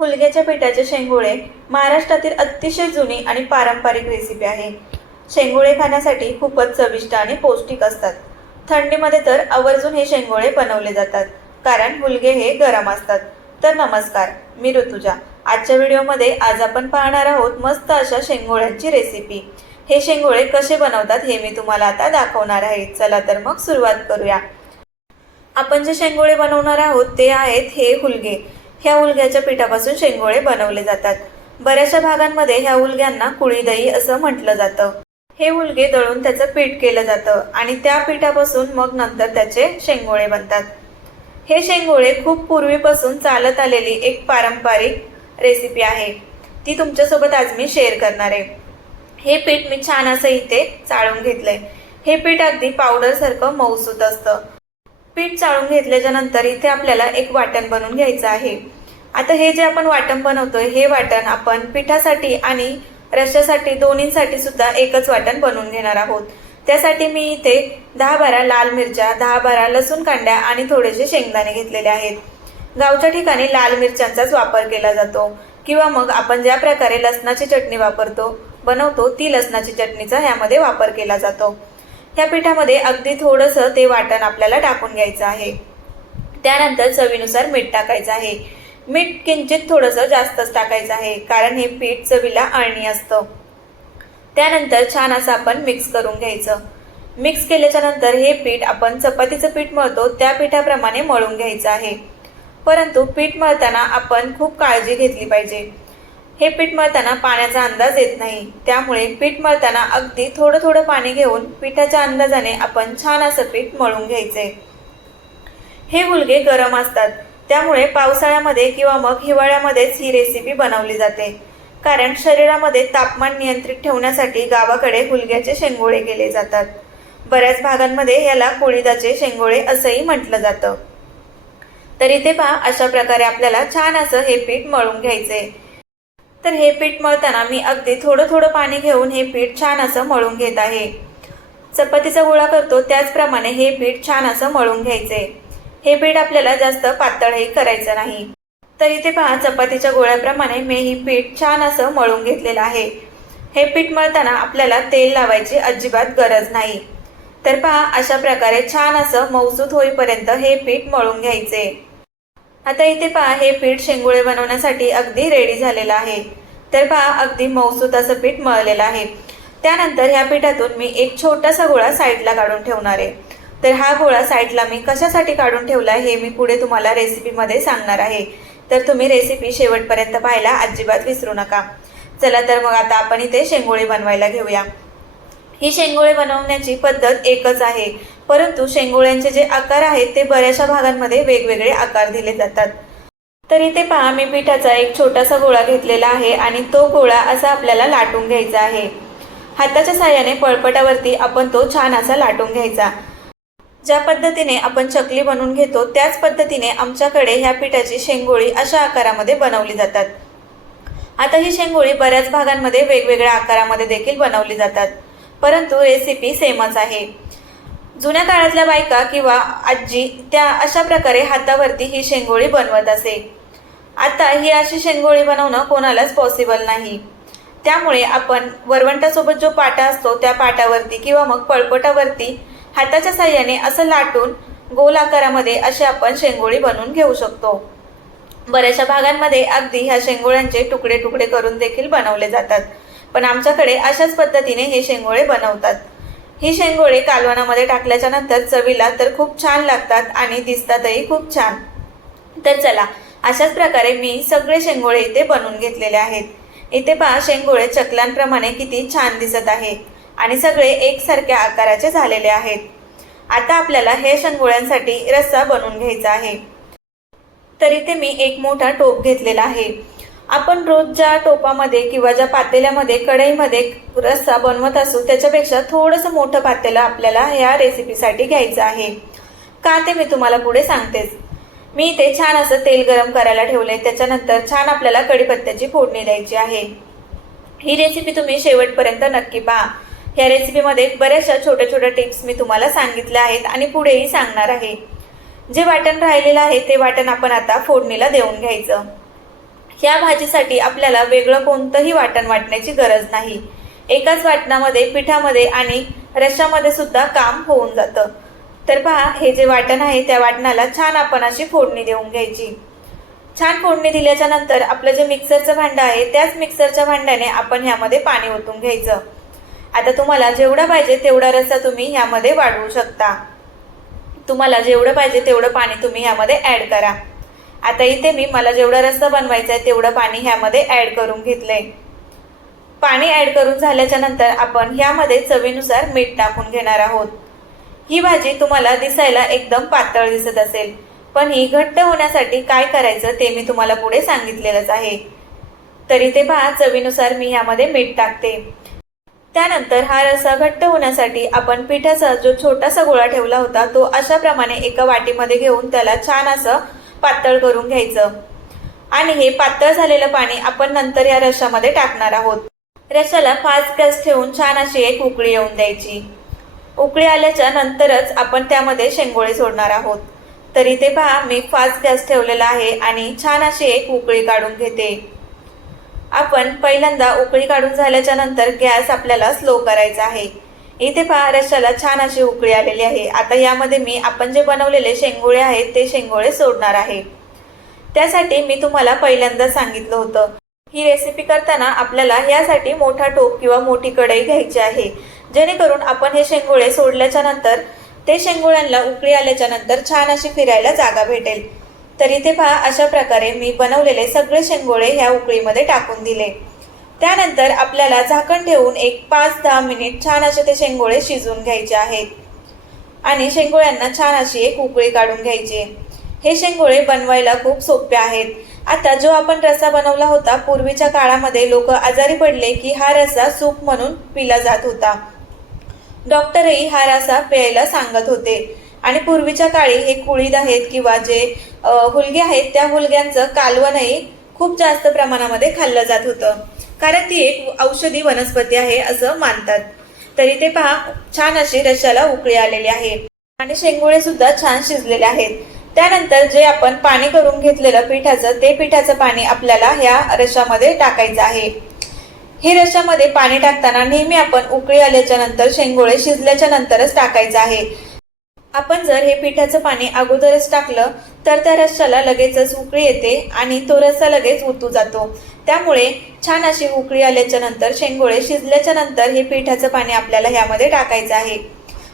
हुलग्याच्या पिठाचे शेंगोळे महाराष्ट्रातील अतिशय जुनी आणि पारंपरिक रेसिपी आहे। शेंगोळे खाण्यासाठी खूपच चविष्ट आणि पौष्टिक असतात। थंडीमध्ये तर आवर्जून हे शेंगोळे बनवले जातात, कारण हुलगे हे गरम असतात। तर नमस्कार, मी ऋतुजा। आजच्या व्हिडिओमध्ये आज आपण पाहणार आहोत मस्त अशा शेंगोळ्यांची रेसिपी। हे शेंगोळे कसे बनवतात हे मी तुम्हाला आता दाखवणार आहे। चला तर मग सुरुवात करूया। आपण जे शेंगोळे बनवणार आहोत ते आहेत हे हुलगे। ह्या हुलग्याच्या पिठापासून शेंगोळे बनवले जातात। बऱ्याचशा भागांमध्ये ह्या हुलग्यांना कुळी दही असं म्हटलं जातं। हे हुलगे दळून त्याचं पीठ केलं जातं आणि त्या पिठापासून मग नंतर त्याचे शेंगोळे बनतात। हे शेंगोळे खूप पूर्वीपासून चालत आलेली एक पारंपरिक रेसिपी आहे। ती तुमच्यासोबत आज मी शेअर करणार आहे। हे पीठ मी छान असं इथे चाळून घेतलंय। हे पीठ अगदी पावडर सारखं मऊसूत असतं। पीठ चाळून घेतल्याच्या नंतर इथे आपल्याला एक वाटण बनवून घ्यायचं आहे। आता हे जे आपण वाटण बनवतोय हे वाटण आपण पिठासाठी आणि रश्श्यासाठी दोन्हींसाठी सुद्धा एकच वाटण बनवून घेणार आहोत। त्यासाठी मी इथे 10-12 लाल मिरच्या, 10-12 लसूण कांड्या आणि थोडेसे शेंगदाणे घेतलेले आहेत। गावच्या ठिकाणी लाल मिरच्यांचाच वापर केला जातो किंवा मग आपण ज्या प्रकारे लसणाची चटणी बनवतो ती लसणाची चटणीचा ह्यामध्ये वापर केला जातो। त्या पिठामध्ये अगदी थोडंसं ते वाटण आपल्याला टाकून घ्यायचं आहे। त्यानंतर चवीनुसार मीठ टाकायचं आहे। मीठ किंचित थोडंसं जास्तच टाकायचं आहे, कारण हे पीठ चवीला अळणी असतं। त्यानंतर छान असं आपण मिक्स करून घ्यायचं। मिक्स केल्याच्या नंतर हे पीठ आपण चपातीचं पीठ मळतो त्या पिठाप्रमाणे मळून घ्यायचं आहे। परंतु पीठ मळताना आपण खूप काळजी घेतली पाहिजे। हे पीठ मळताना पाण्याचा अंदाज येत नाही, त्यामुळे पीठ मळताना अगदी थोडं थोडं पाणी घेऊन पिठाच्या अंदाजाने आपण छान असं पीठ मळून घ्यायचंय। हे हुलगे गरम असतात, त्यामुळे पावसाळ्यामध्ये किंवा मग हिवाळ्यामध्येच ही रेसिपी बनवली जाते, कारण शरीरामध्ये तापमान नियंत्रित ठेवण्यासाठी गावाकडे हुलग्याचे शेंगोळे केले जातात। बऱ्याच भागांमध्ये याला कुळीदाचे शेंगोळे असंही म्हटलं जातं। तर इथे पहा, अशा प्रकारे आपल्याला छान असं हे पीठ मळून घ्यायचंय। तर हे पीठ मळताना मी अगदी थोडं थोडं पाणी घेऊन हे पीठ छान असं मळून घेत आहे। चपातीचा गोळा करतो त्याचप्रमाणे हे पीठ छान असं मळून घ्यायचंय। हे पीठ आपल्याला जास्त पातळही करायचं नाही। तर इथे पहा, चपातीच्या गोळ्याप्रमाणे मी हे पीठ छान असं मळून घेतलेलं आहे। हे पीठ मळताना आपल्याला तेल लावायची अजिबात गरज नाही। तर पहा, अशा प्रकारे छान असं मऊसूत होईपर्यंत हे पीठ मळून घ्यायचे। आता इथे पहा, हे पीठ शेंगोळे बनवण्यासाठी अगदी रेडी झालेलं आहे। तर पहा, अगदी मऊसूत असं पीठ मळलेलं आहे। त्यानंतर ह्या पिठातून मी एक छोटासा गोळा साईडला काढून ठेवणार आहे। तर हा गोळा साईडला मी कशासाठी काढून ठेवला हे मी पुढे तुम्हाला रेसिपीमध्ये सांगणार आहे। तर तुम्ही रेसिपी शेवटपर्यंत पाहायला अजिबात विसरू नका। चला तर मग आता आपण इथे शेंगोळे बनवायला घेऊया। ही शेंगोळे बनवण्याची पद्धत एकच आहे, परंतु शेंगोळ्यांचे जे आकार आहेत ते बऱ्याचशा भागांमध्ये वेगवेगळे आकार दिले जातात। तर इथे पहा, मी पिठाचा एक छोटासा गोळा घेतलेला आहे आणि तो गोळा असा आपल्याला लाटून घ्यायचा आहे। हाताच्या साहाय्याने पळपटावरती आपण तो छान असा लाटून घ्यायचा। ज्या पद्धतीने आपण चकली बनवून घेतो त्याच पद्धतीने आमच्याकडे ह्या पिठाची शेंगोळी अशा आकारामध्ये बनवली जातात। आता ही शेंगोळी बऱ्याच भागांमध्ये वेगवेगळ्या आकारामध्ये देखील बनवली जातात, परंतु रेसिपी सेमच आहे। जुन्या काळातल्या बायका किंवा आजी त्या अशा प्रकारे हातावरती ही शेंगोळी बनवत असे। आता ही अशी शेंगोळी बनवणं कोणालाच पॉसिबल नाही, त्यामुळे आपण वरवंटासोबत जो पाटा असतो त्या पाटावरती किंवा मग पळपटावरती हाताच्या साहाय्याने असं लाटून गोल आकारामध्ये असे आपण शेंगोळी बनवून घेऊ शकतो। बऱ्याचशा भागांमध्ये अगदी ह्या शेंगोळ्यांचे तुकडे तुकडे करून देखील बनवले जातात, पण आमच्याकडे अशाच पद्धतीने हे शेंगोळे बनवतात। ही शेंगोळे कालवणामध्ये टाकल्याच्या नंतर चवीला तर खूप छान लागतात आणि दिसतातही खूप छान। तर चला, अशाच प्रकारे मी सगळे शेंगोळे इथे बनवून घेतलेले आहेत। इथे पहा, शेंगोळे चकल्यांप्रमाणे किती छान दिसत आहे आणि सगळे एकसारख्या आकाराचे झालेले आहेत। आता आपल्याला हे शेंगोळ्यांसाठी रस्सा बनवून घ्यायचा आहे। तर इथे मी एक मोठा टोप घेतलेला आहे। आपण रोज ज्या टोपामध्ये किंवा ज्या पातेल्यामध्ये कढईमध्ये रस्सा बनवत असू त्याच्यापेक्षा थोडंसं मोठं पातेलं आपल्याला ह्या रेसिपीसाठी घ्यायचं आहे। का ते मी तुम्हाला पुढे सांगतेच। मी इथे छान असं तेल गरम करायला ठेवलंय। त्याच्यानंतर छान आपल्याला कढीपत्त्याची फोडणी द्यायची आहे। ही रेसिपी तुम्ही शेवटपर्यंत नक्की पहा। या रेसिपीमध्ये बऱ्याचशा छोट्या छोट्या टिप्स मी तुम्हाला सांगितल्या आहेत आणि पुढेही सांगणार आहे। जे वाटण राहिलेलं आहे ते वाटण आपण आता फोडणीला देऊन घ्यायचं। या भाजीसाठी आपल्याला वेगळं कोणतंही वाटण वाटण्याची गरज नाही। एकाच वाटणामध्ये पिठामध्ये आणि रश्श्यामध्ये सुद्धा काम होऊन जातं। तर पहा, हे जे वाटण आहे त्या वाटणाला छान आपण अशी फोडणी देऊन घ्यायची। छान फोडणी दिल्याच्या नंतर आपलं जे मिक्सरचं भांडं आहे त्याच मिक्सरच्या भांड्याने आपण ह्यामध्ये पाणी ओतून घ्यायचं। आता तुम्हाला जेवढा पाहिजे तेवढा रस्सा तुम्ही ह्यामध्ये वाढवू शकता। तुम्हाला जेवढं पाहिजे तेवढं पाणी तुम्ही ह्यामध्ये ॲड करा। आता इथे मी मला जेवढा रस्सा बनवायचा आहे तेवढं पाणी ह्यामध्ये ॲड करून घेतलंय। पाणी ॲड करून झाल्याच्या नंतर आपण ह्यामध्ये चवीनुसार मीठ टाकून घेणार आहोत। ही भाजी तुम्हाला दिसायला एकदम पातळ दिसत असेल, पण ही घट्ट होण्यासाठी काय करायचं ते मी तुम्हाला पुढे सांगितलेलंच आहे। तरी ते पहा, चवीनुसार मी ह्यामध्ये मीठ टाकते। त्यानंतर हा रस्सा घट्ट होण्यासाठी आपण पिठाचा जो छोटासा गोळा ठेवला होता तो अशा प्रमाणे एका वाटीमध्ये घेऊन त्याला छान असं पातळ करून घ्यायचं आणि हे पातळ झालेलं पाणी आपण नंतर या रश्श्यामध्ये टाकणार आहोत। रश्श्याला 5 गॅस ठेवून छान अशी एक उकळी येऊन द्यायची। उकळी आल्याच्या नंतरच आपण त्यामध्ये शेंगोळे सोडणार आहोत। तर इथे पहा, मी 5 गॅस ठेवलेला आहे आणि छान अशी एक उकळी काढून घेते। आपण पहिल्यांदा उकळी काढून झाल्याच्या नंतर गॅस आपल्याला स्लो करायचा आहे। इथे पहा, रश्श्याला छान अशी उकळी आलेली आहे। आता यामध्ये मी आपण जे बनवलेले शेंगोळे आहेत ते शेंगोळे सोडणार आहे। त्यासाठी मी तुम्हाला पहिल्यांदा सांगितलं होतं, ही रेसिपी करताना आपल्याला यासाठी मोठा टोप किंवा मोठी कढई घ्यायची आहे, जेणेकरून आपण हे शेंगोळे सोडल्याच्या नंतर ते शेंगोळ्यांना उकळी आल्याच्या नंतर छान अशी फिरायला जागा भेटेल। तर इथे पहा, अशा प्रकारे मी बनवलेले सगळे शेंगोळे ह्या उकळीमध्ये टाकून दिले। त्यानंतर आपल्याला झाकण ठेवून एक 5-10 मिनिट छान असे ते शेंगोळे शिजवून घ्यायचे आहेत आणि शेंगोळ्यांना छान अशी एक उकळी काढून घ्यायची। हे शेंगोळे बनवायला खूप सोपे आहेत। आता जो आपण रस्सा बनवला होता, पूर्वीच्या काळामध्ये लोक आजारी पडले की हा रस्सा सूप म्हणून पिला जात होता। डॉक्टरही हा रस्सा प्यायला सांगत होते आणि पूर्वीच्या काळी हे कुळीद आहेत किंवा जे हुलगे आहेत त्या हुलग्यांचं कालवणही खूप जास्त प्रमाणामध्ये खाल्लं जात होतं, कारण ती एक औषधी वनस्पती आहे असं मानतात। तरी ते पहा, छान अशी रश्श्याला उकळी आलेली आहे आणि शेंगोळे सुद्धा छान शिजलेले आहेत। त्यानंतर जे आपण पाणी करून घेतलेलं पिठाचं, ते पिठाचं पाणी आपल्याला ह्या रश्श्यामध्ये टाकायचं आहे। हे रश्श्यामध्ये पाणी टाकताना नेहमी आपण उकळी आल्याच्या नंतर शेंगोळे शिजल्याच्या नंतरच टाकायचं आहे। आपण जर हे पिठाचं पाणी अगोदरच टाकलं तर त्या रश्श्याला लगेचच उकळी येते आणि तो रस्सा लगेच उतू जातो। त्यामुळे छान अशी उकळी आल्याच्या नंतर शेंगोळे शिजल्याच्या नंतर हे पिठाचं पाणी आपल्याला ह्यामध्ये टाकायचं आहे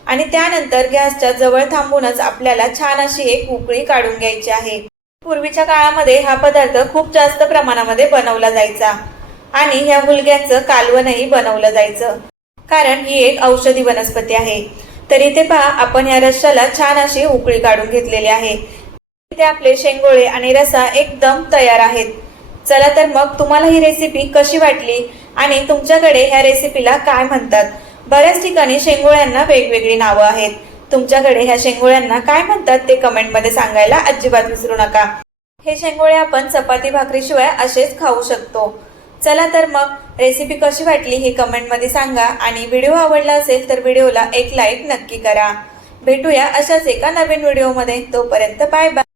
आणि त्यानंतर गॅसच्या जवळ थांबूनच आपल्याला छान अशी एक उकळी काढून घ्यायची आहे। पूर्वीच्या काळामध्ये हा पदार्थ खूप जास्त प्रमाणामध्ये बनवला जायचा आणि ह्या हुलग्यांचं कालवणही बनवलं जायचं, कारण ही एक औषधी वनस्पती आहे। तर इथे पहा, आपण या रश्श्याला छान अशी उकळी काढून घेतलेली आहे। इथे आपले शेंगोळे आणि रस्सा एकदम तयार आहेत। चला तर मग तुम्हाला ही रेसिपी कशी वाटली आणि तुमच्याकडे ह्या रेसिपीला काय म्हणतात? बऱ्याच ठिकाणी शेंगोळ्यांना वेगवेगळी नावं आहेत। तुमच्याकडे ह्या शेंगोळ्यांना काय म्हणतात ते कमेंटमध्ये सांगायला अजिबात विसरू नका। हे शेंगोळे आपण चपाती भाकरीशिवाय असेच खाऊ शकतो। चला तर मग रेसिपी कशी वाटली हे कमेंटमध्ये सांगा आणि व्हिडिओ आवडला असेल तर व्हिडिओला एक लाईक नक्की करा। भेटूया अशाच एका नवीन व्हिडिओमध्ये। तोपर्यंत बाय बाय।